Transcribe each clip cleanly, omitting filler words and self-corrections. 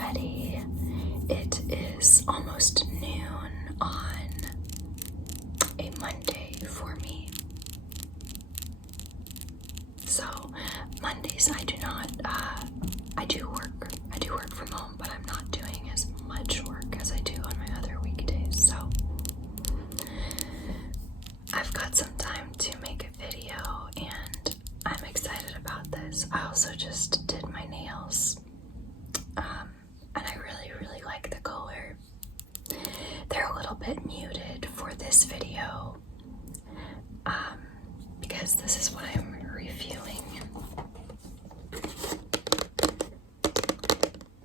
everybody. It is almost noon on a Monday for me. So Mondays I do not, I do work from home, but I'm not doing as much work as I do on my other weekdays. So I've got some time to make a video and I'm excited about this. I also just did my nails. And I really like the color. They're a little bit muted for this video because this is what I'm reviewing.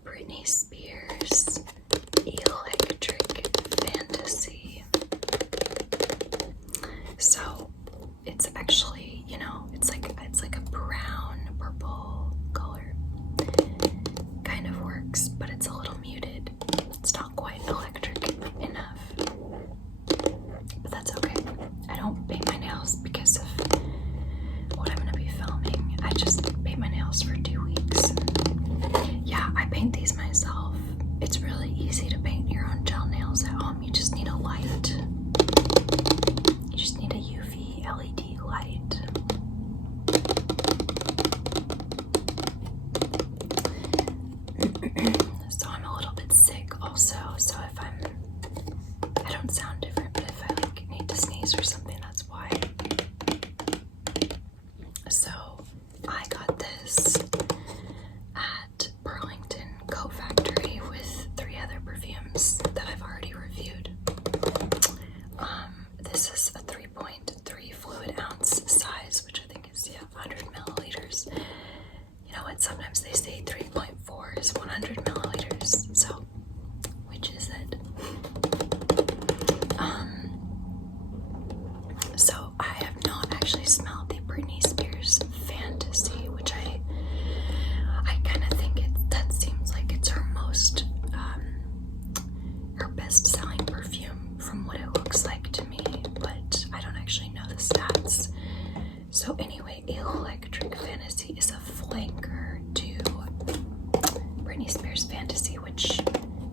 Britney Spears Electric Fantasy. So it's actually, you know, it's like a brown purple color. Kind of works, but it's a little muted. It's not quite electric enough. But that's okay. I don't paint my nails because of what I'm gonna be filming. I just paint my nails for 2 weeks. Yeah, I paint these myself. It's really easy to paint your own gel nails at home. You just need a light. You just need a UV LED light. So I'm a little bit sick also, so if I don't sound different, but if I like need to sneeze or something, that's why. So I got this at Burlington Coat Factory with 3 other perfumes that I've already reviewed. This is a 3.3 fluid ounce size, which I think is 100 milliliters. You know what? Sometimes they say 3.4 is 100 milliliters. So, which is it? So I have not actually smelled the Britney Spears Fantasy, which I kind of think that seems like it's her most, her best-selling perfume from what it looks like to me, but I don't actually know the stats. So anyway, Electric Fantasy is a flanker to Britney Spears Fantasy, which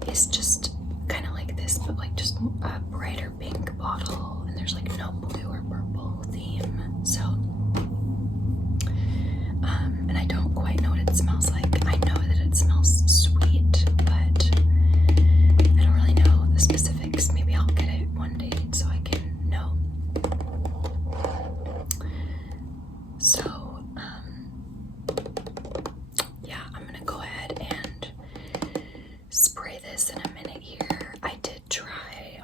is just kind of like this, but like just a brighter pink bottle, and there's like no blue or purple theme. So, and I don't quite know what it smells like. I know that it smells sweet, but I don't really know the specifics. Maybe I'll get it one day so I can know. So, yeah, I'm gonna go ahead and spray this in a minute here.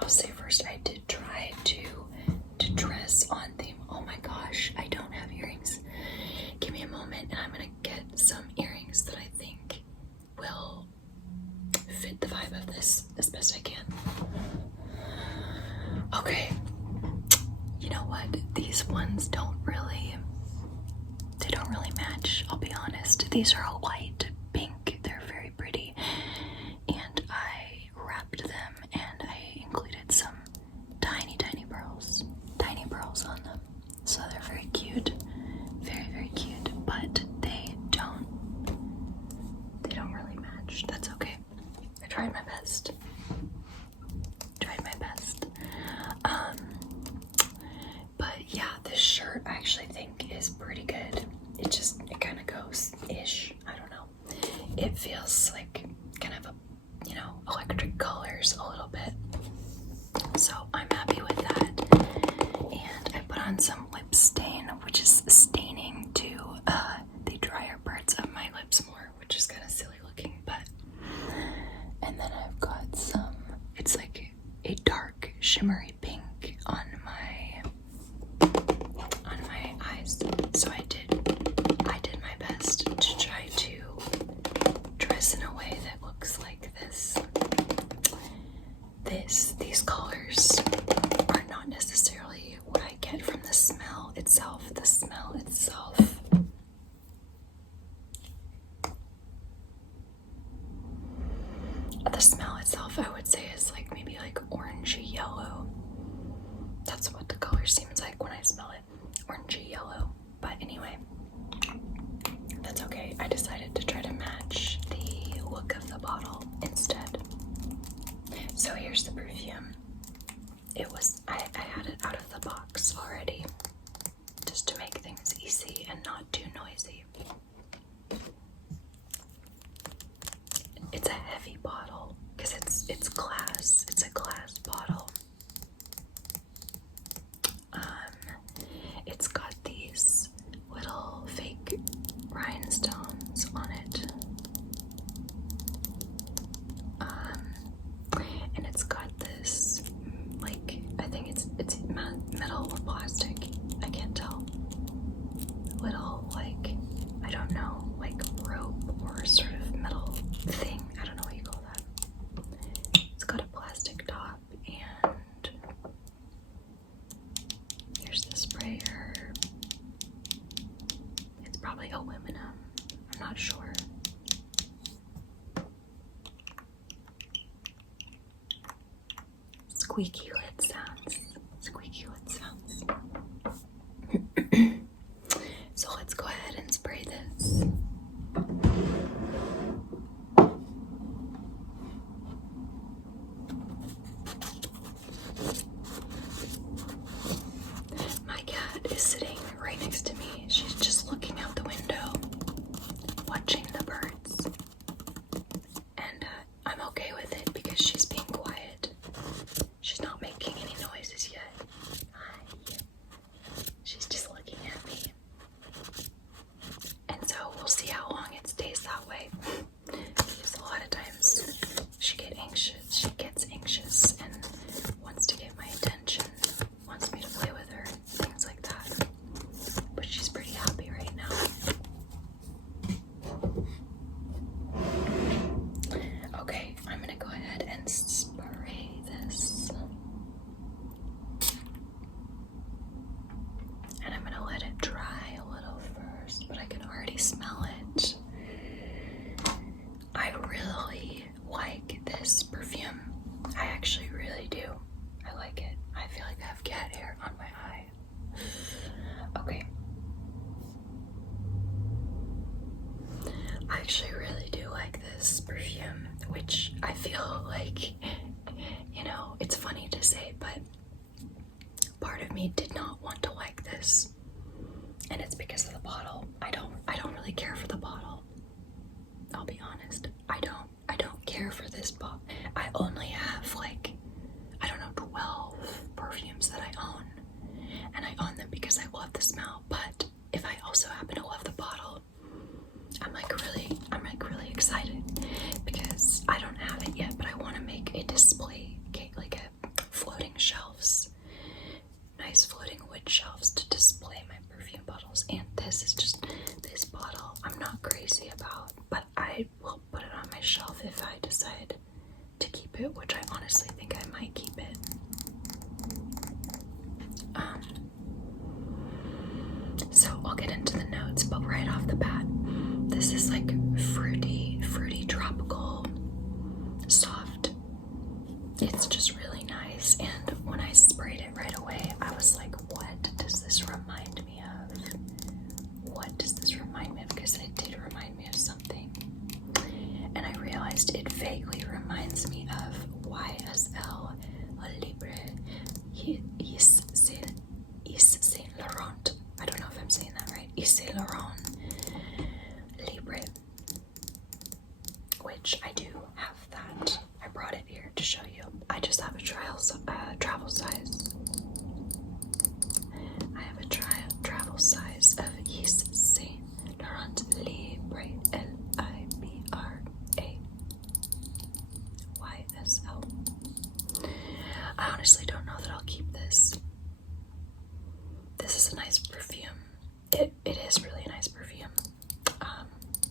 I'll say first, I did try to dress on theme. Oh my gosh, I don't have earrings. Give me a moment and I'm gonna get some earrings that I think will fit the vibe of this as best I can. Okay, you know what? These ones don't really match, I'll be honest. These are a light pink. They're very pretty. And I wrapped them and I included some tiny pearls on them. So they're very cute. Very cute. But they don't really match. That's okay. I tried my best. But yeah, this shirt I actually think is pretty good. It kind of goes ish. I don't know. It feels like kind of a, you know, electric colors a little bit. So I'm happy with that. And I put on some lip stain, which is staining to the drier parts of my lips more, which is kind of silly looking, but. And then I've got some, it's like a dark shimmery pink on my eyes. So I did my best to try to dress in a not too noisy. It's a heavy bottle because it's glass. It's a glass bottle. It's got these little fake rhinestones on it. And it's got this, like, I think it's metal or plastic. I can't tell. Little, like, I don't know, like rope or sort of metal thing. I don't know what you call that. It's got a plastic top, and here's the sprayer. It's probably aluminum. I'm not sure. Squeaky lid sounds. Squeaky lid sounds. So let's go ahead and spray this. My cat is sitting right next to me. She's just looking out the window, watching the birds. And I'm okay with it because she's being quiet. She's not making any noises yet. Hi. She's just looking at me. And so we'll see how long it stays that way. Because a lot of times she gets anxious and wants to get my attention, wants me to play with her, things like that. But she's pretty happy right now. Okay, I'm gonna go ahead and spray this. And I'm gonna let it dry a little first, but I can already smell it. I really like this perfume. I actually really do. I like it. I feel like I have cat hair on my eye. Okay. I actually really do like this perfume, which I feel like, you know, it's funny to say, but part of me did not want to like this. And it's because of the bottle. I don't really care for the bottle. I'll be honest. I don't care for this bottle. I only have like, I don't know, 12 perfumes that I own. And I own them because I love the smell. But if I also happen to love the bottle, I'm really excited because I don't have it yet, but I want to make a display, like a floating shelves, nice floating wood shelves to display my perfume bottles. And this is just, this bottle I'm not crazy about, but I will put it on my shelf if I decide to keep it, which I honestly think I might keep it. So I'll get into the notes, but right off the bat, this is like fruity, tropical, soft. It's just really nice. And when I sprayed it right away, I was like, what does this remind me of? What does this remind me of? Because it did remind me of something. And I realized it vaguely reminds me of YSL Libre Yves Saint Laurent. I don't know if I'm saying that right. Yves Saint Laurent Libre, which I do have that. I brought it here to show you. I just have a travel size. I have a travel size of Yves Saint Laurent Libre, LIBRA YSL. I honestly don't know that I'll keep this. This is a nice perfume. It is really a nice perfume.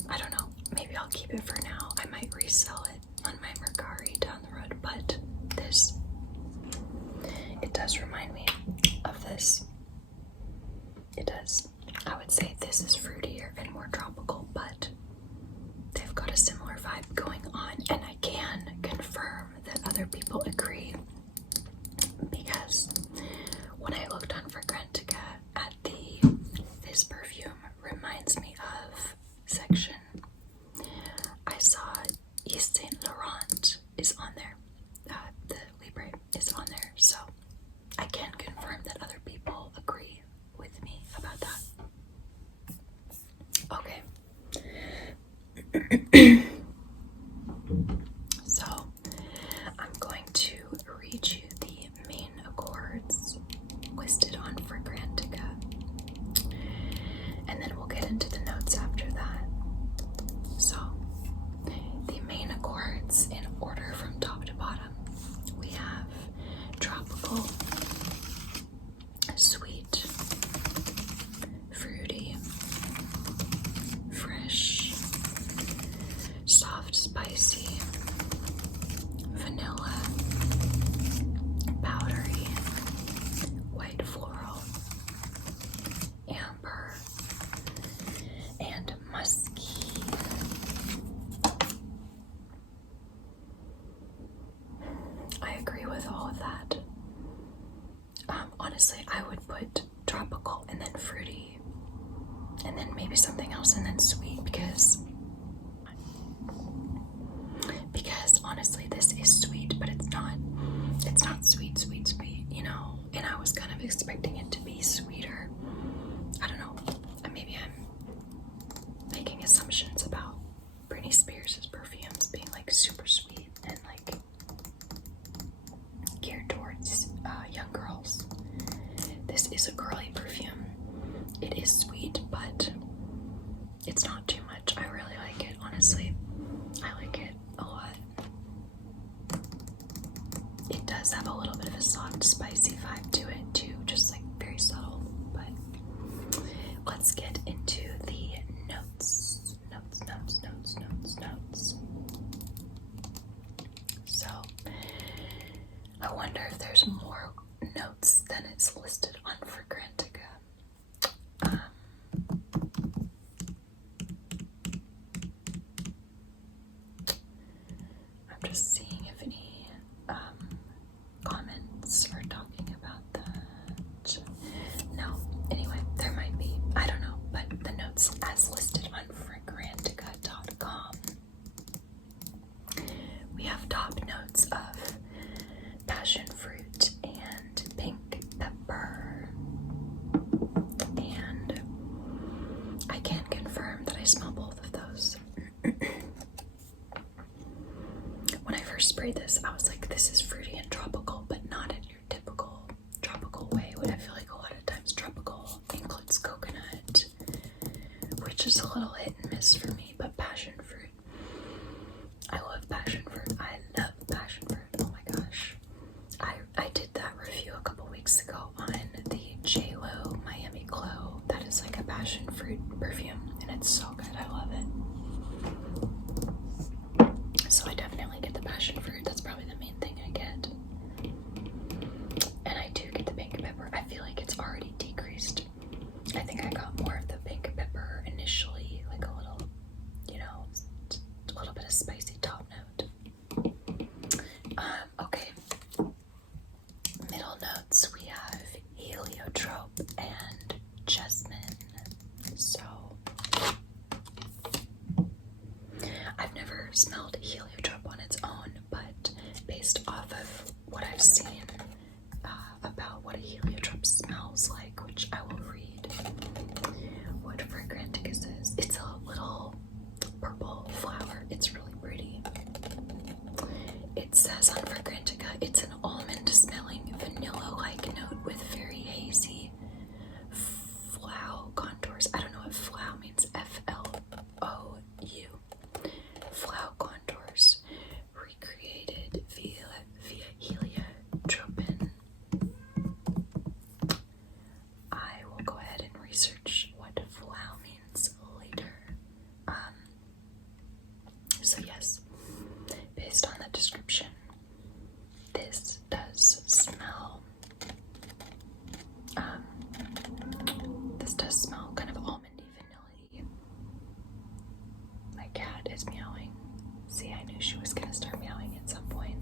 I don't know. Maybe I'll keep it for now. I might resell it on my Mercari down the road, but this, it does remind me of this. It does. I would say this is fruitier and more tropical, but they've got a similar vibe going on, and I can confirm that other people agree, because when I looked on Fragrantica at this perfume reminds me of section, I saw Yves Saint Laurent is on there. The Libre is on there, so I can confirm that other people agree with me about that. So I'm going to read you the main accords listed on Fragrantica, and then we'll get into the notes after that. So the main accords in order from top to bottom, we have tropical, sweet, fruity, fresh, soft, spicy, vanilla, powdery, white floral, amber, and musky. I agree with all of that. Honestly, I would put tropical and then fruity and then maybe something else and then sweet because honestly this is sweet, but it's not sweet, you know, and I was kind of expecting it to be sweeter. I don't know, maybe I'm making assumptions about Britney Spears' perfumes being like super sweet and like geared towards young girls. This is a girly perfume. It is sweet, but it's not too much. I really like it, honestly. I like it a lot. It does have a little bit of a soft, spicy vibe to it too, just like very subtle. But let's get into the notes. Notes. So I wonder if there's more notes than it's listed on Fragrantica. I'm just seeing if any comments are talking about that. No, anyway, there might be. I don't know, but the notes as listed on Fragrantica.com. We have top notes of passion fruit and pink pepper. And I can confirm that I smell both of those. When I first sprayed this, I was like, this is fruity and tropical, but not in your typical tropical way. What I feel like a lot of times tropical includes coconut, which is a little hit and miss for me, but passion fruit. I love passion fruit. I love passion fruit. Oh my gosh. I did that review a couple weeks ago on the JLo Miami Glow. That is like a passion fruit perfume, and it's so good. I love it. So I definitely get the passion fruit. That's probably the main thing I get. And I do get the pink pepper. I feel like it's already decreased. I think I got more of the pink pepper initially, like a little, you know, a little bit of spicy top note. Okay. Middle notes, we have heliotrope and jasmine. So I've never smelled heliotrope on its own, but based off of what I've seen about what a heliotrope smells like, which I will read what Fragrantica says. It's a little purple flower. It's really pretty. It says on Fragrantica, it's an almond smelling vanilla-like note with very hazy flower contours. I don't know what flower means. F-L-O-U. Flower contours recreated via heliotropin. I will go ahead and research what flower means later. So yes, based on the description, this does smell kind of almondy, vanilla-y. My cat is meowing. See, I knew she was gonna start meowing at some point.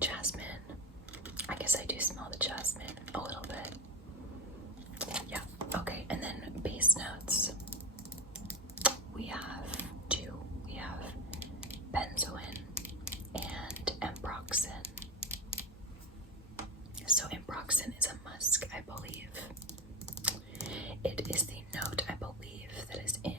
Jasmine. I guess I do smell the jasmine a little bit. Yeah, okay, and then base notes. We have two. We have benzoin and ambroxan. So ambroxan is a musk, I believe. It is the note, I believe, that is in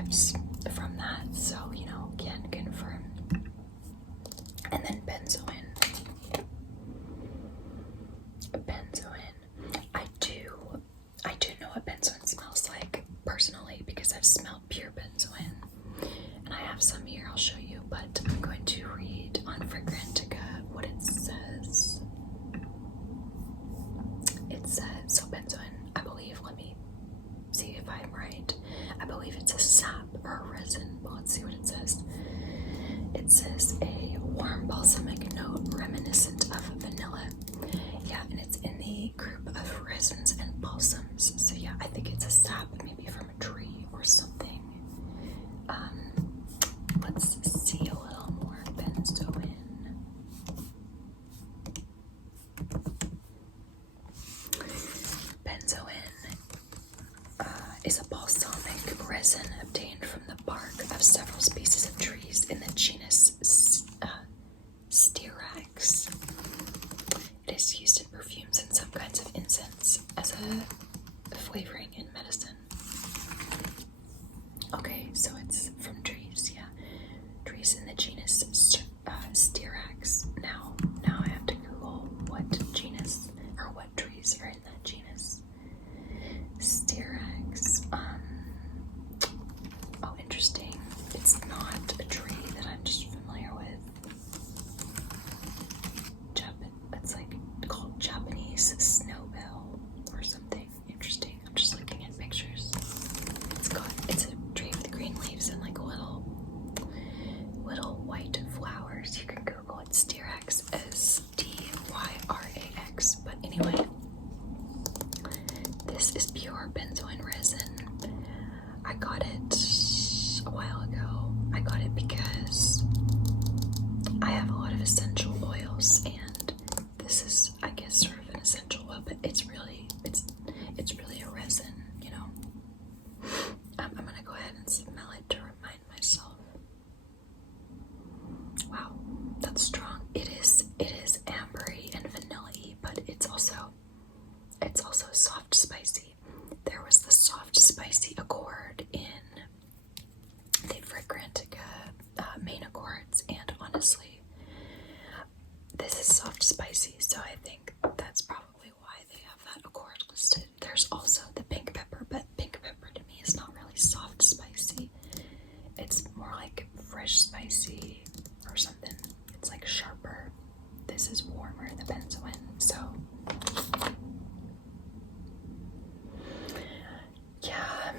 vibes from that, so can confirm. And then benzoin. I do know what benzoin smells like personally because I've smelled pure benzoin, and I have some here. I'll show you, but I'm going to read on Fragrantica what it says. It says, so benzoin, I believe, let me see if I'm right. I believe it's a sap or a resin, but let's see what it says. It says a warm balsamic note reminiscent of vanilla. Yeah, and it's in the group of resins and balsams. So yeah, I think it's a sap, maybe from a tree or something. Let's see a little more benzoin. Benzoin is a balsamic resin obtained from the bark of several species of trees in the genus Styrax. It is used in perfumes and some kinds of incense as a flavoring in medicine. Okay, so it's from trees, yeah. Trees in the genus Styrax. Now I have to Google what genus or what trees are in that genus. Styrax. Oh, interesting. It's not a tree that I'm just familiar with. It's like called Japanese snowbell or something. Interesting. I'm just looking at pictures. It's a tree with green leaves and like little white flowers. You can Google it. Styrax, Styrax. But anyway, this is pure benzoin resin. I got it a while ago. I got it because I have a lot of essential oils, and this is, I guess, sort of an essential oil, but it's really a resin, I'm gonna go ahead and smell it to remind myself. Wow, that's strong. It is ambery and vanilla-y, but it's also soft spicy. There was the soft spicy accord in the Fragrantica main accords, and honestly, this is soft spicy, so I think that's probably why they have that accord listed. There's also the pink pepper, but pink pepper to me is not really soft spicy. It's more like fresh spicy or something. It's like sharper. This is warmer, the benzoin, so yeah,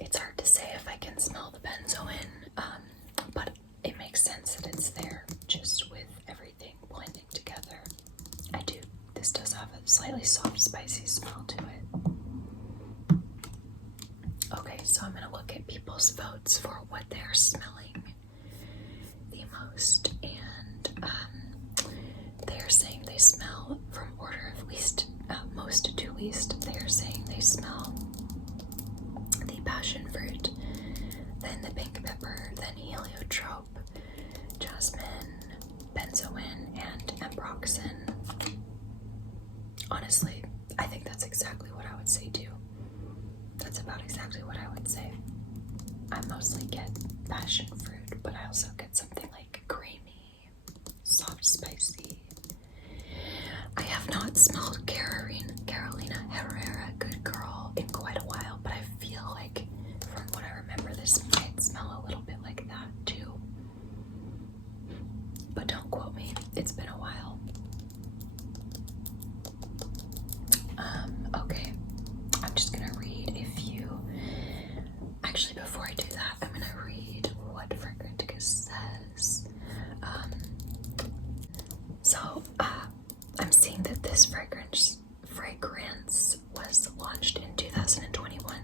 it's hard to say if I can smell the benzoin, but it makes sense that it's there just with everything blending together. I do. This does have a slightly soft, spicy smell to it. Okay, so I'm gonna look at people's votes for what they're smelling the most, and they're saying they smell from order of least, most to least. They're saying they smell the passion fruit, then the pink pepper, then heliotrope, jasmine, benzoin, and ambroxan. Honestly, I think that's exactly what I would say too. That's about exactly what I would say. I mostly get passion fruit, but I also get something like creamy, soft, spicy. I have not smelled Carolina Herrera Good Girl in quite a while, but I feel like from what I remember, this might smell a little bit like that too. But don't quote me, it's been a while. Okay, I'm just gonna read a few. Actually, before I do that, I'm gonna read what Fragrantica says. I'm seeing that this fragrance was launched in 2021.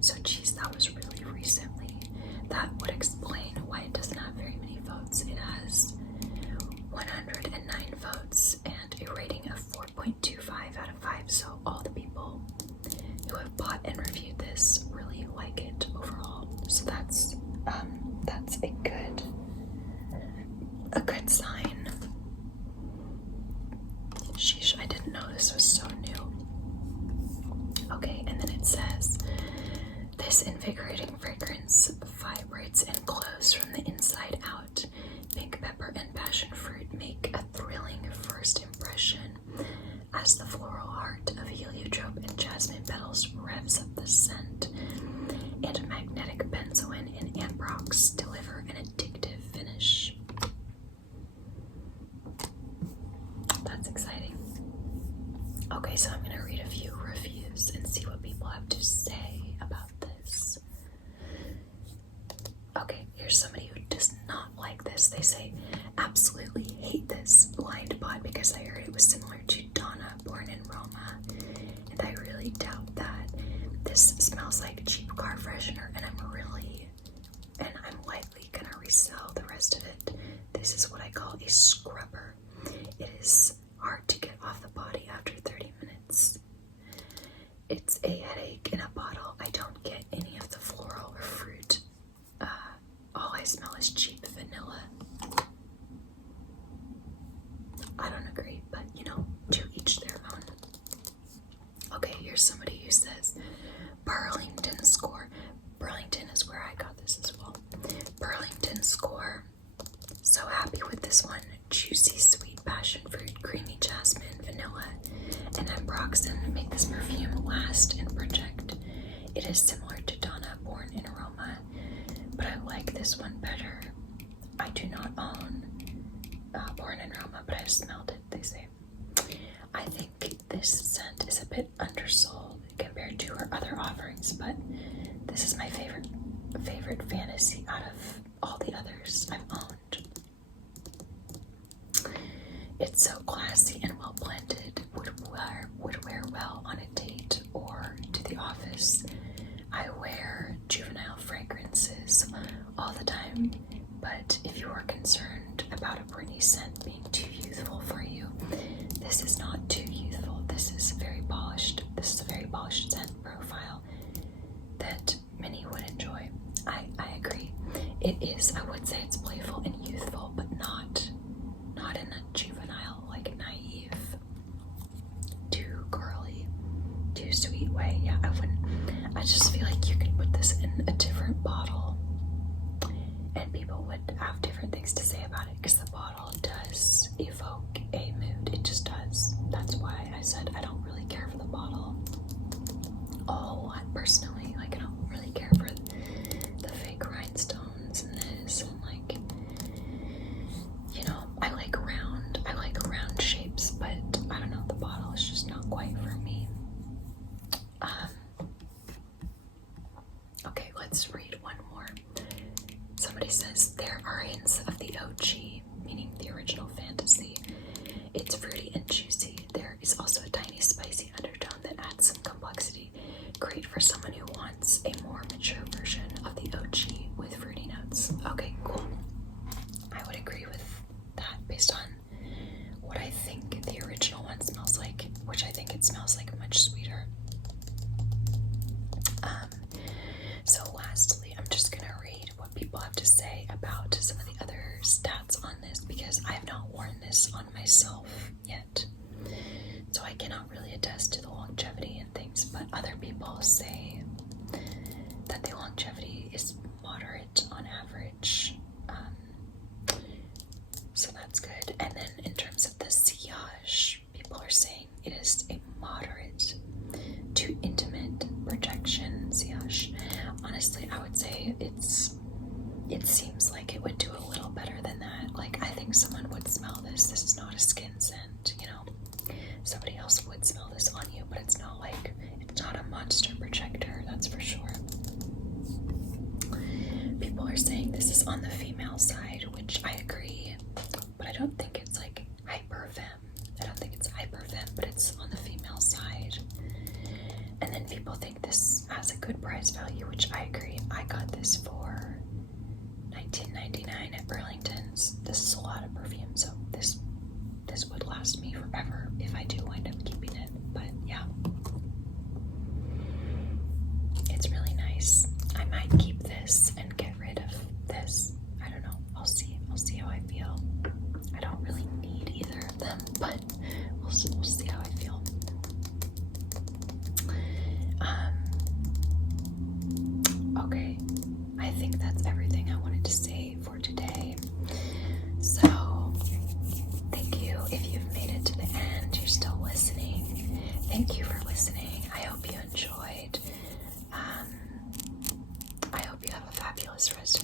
So geez, that was really recently. That would explain why it doesn't have very many votes. It has 109 votes and a rating of 4.25 out of 5. So all the people who have bought and reviewed this really like it overall. So that's a good sign. Sheesh, I didn't know this was so new. Okay, and then it says, this This invigorating fragrance vibrates and glows from the inside out. Pink pepper and passion fruit make a thrilling first impression as the floral heart of heliotrope and jasmine petals revs up the scent, and magnetic benzoin and ambrox deliver an addictive finish. That's exciting. Okay, so I'm going to read a few reviews and see what people have to say about this. Okay, here's somebody who does not like this. They say, absolutely hate this blind bought because I heard it was similar to Donna Born in Roma, and I really doubt that. This smells like cheap car freshener, and I'm likely gonna resell the rest of it. This is what I call a scrubber. It is hard to get off the body after 30 minutes. It's a headache in a bottle. I don't get any of the floral or fruit. All I smell is cheap vanilla. I don't agree, but to each their own. Okay, here's somebody who says Burlington score. Burlington is where I got this as well. Burlington score. So happy with this one. Juicy, sweet passion fruit, creamy jasmine, vanilla, and ambroxan make this perfume last and project. It is similar to Donna Born in Roma, but I like this one better. I do not own Born in Roma, but I've smelled it, they say. I think this scent is a bit undersold compared to her other offerings, but this is my favorite fantasy out of all the others I've owned. It's so classy and well blended, would wear well on a date or to the office. I wear juvenile fragrances all the time, but if you are concerned about a Britney scent being too youthful for you, this is not too youthful. This is very polished. This is a very polished scent profile that many would enjoy. I agree. It is, I would say it's playful and youthful, but not in a juvenile, like naive, too girly, too sweet way. Yeah, I just feel like you could put this in a different bottle and people would have different things to say about it, because the bottle does evoke a mood. It just does. That's why I said I don't really care for the bottle a whole lot personally. Like, I don't really care for the fake rhinestones in this, and I like round shapes, but I don't know, the bottle is just not quite for me. Okay, let's read one more. Somebody says, there are hints of the OG, meaning the original fantasy. It's fruity and juicy. There is also a tiny spicy undertone that adds some complexity. Great for someone who wants a more mature version of the OG with fruity notes. Okay, cool. I would agree with that based on what I think the original one smells like, which I think it smells like much sweeter. So lastly, I'm just gonna read what people have to say about some of the other stats on this, because I have not worn this on myself yet. So I cannot really attest to the longevity and things, but other people say that the longevity is moderate on average. So that's good. And then in terms of the sillage, people are saying it is a moderate to intimate projection sillage. Honestly, I would say it seems like it would do a little better than that. Like, I think someone would smell this. This is not a skin scent, Somebody else would smell this on you, but it's not a monster projector, that's for sure. People are saying this is on the female side, which I agree, but I don't think it's like hyper femme. I don't think it's hyper femme, but it's on the female side. And then people think this has a good price value, which I agree. I got this for $19.99 at Burlington's. This is a lot of perfume, so this would last me forever if I do wind up keeping it. But yeah, it's really nice. I might keep this and get rid of this. I don't know. I'll see how I feel. I don't really need either of them, but we'll see how I feel. think that's everything I wanted to say for today. So, thank you. If you've made it to the end, you're still listening. Thank you for listening. I hope you enjoyed. I hope you have a fabulous rest of